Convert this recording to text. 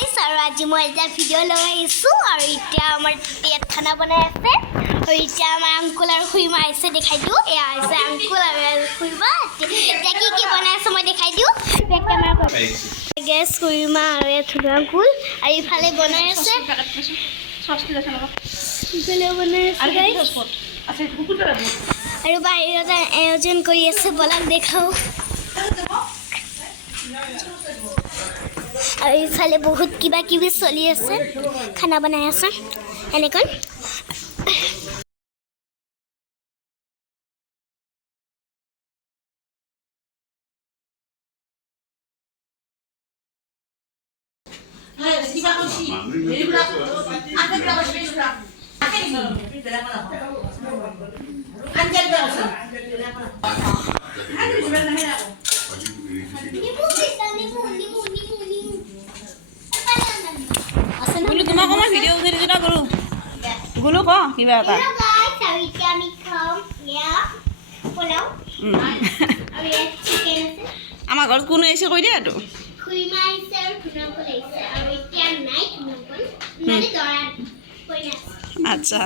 guys আৰু আজি মই এটা ভিডিঅ' লগাইছোঁ আৰু এতিয়া আমাৰ ইয়াত খানা বনাই আছে আৰু এতিয়া আমাৰ আংকুল আৰু খুৰীমা আহিছে দেখাই দিওঁ এয়া আছে আংকুল আৰু খুৰীমা এতিয়া কি বনাই আছে মই দেখাই দিওঁ বেক কেমেৰা গেছ খুৰীমা আৰু ধুনীয়া আংকুল আৰু ইফালে বনাই আছে ইফালে বনাই আছে গাইস আৰু বাহিৰত আয়োজন কৰি আছে বলক দেখাও আৰু ইফালে বহুত কিবা কিবি চলি আছে খানা বনাই আছে এনেকৈ তোমাক মই ভিডিঅ' উঠাই দিছোঁ না গৰু গ'লো ক কিবা এটা আমাৰ ঘৰত কোন আহিছে কৈ দিয়া এইটো আচ্ছা